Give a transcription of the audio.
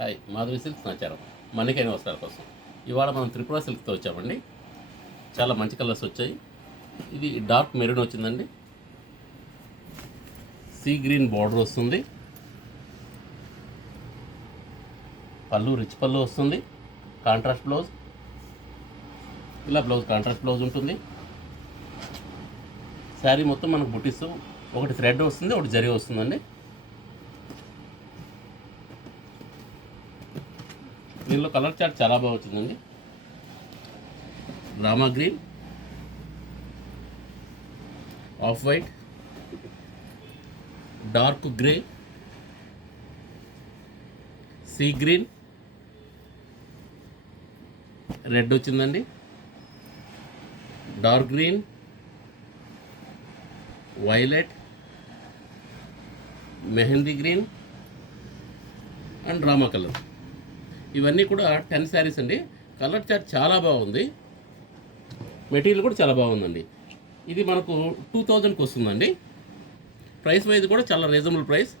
Hi, Madhuri silks Nacharam మన్నికైన వస్త్రాల కోసం. ఇవాళ మనం త్రిపుర సిల్క్తో వచ్చామండి. చాలా మంచి కలర్స్ వచ్చాయి. ఇది డార్క్ మెరూన్ వచ్చిందండి. సీ గ్రీన్ బార్డర్ వస్తుంది. పళ్ళు రిచ్ పళ్ళు వస్తుంది. Contrast blouse. ఇలా బ్లౌజ్ కాంట్రాస్ట్ బ్లౌజ్ ఉంటుంది. శారీ మొత్తం మనకు బుట్టిస్తూ ఒకటి థ్రెడ్ వస్తుంది, ఒకటి జరీ వస్తుందండి. దీనిలో కలర్ చార్ట్ చాలా బాగా వచ్చిందండి. Rama green, off white, dark grey, sea green, red వచ్చిందండి, dark green, violet, mehndi green and Rama colour. ఇవన్నీ కూడా 10 శారీస్ అండి. కలర్ చార్ట్ చాలా బాగుంది. మెటీరియల్ కూడా చాలా బాగుందండి. ఇది మనకు 2000కి వస్తుందండి. ప్రైస్ వైజ్ కూడా చాలా రీజనబుల్ ప్రైస్.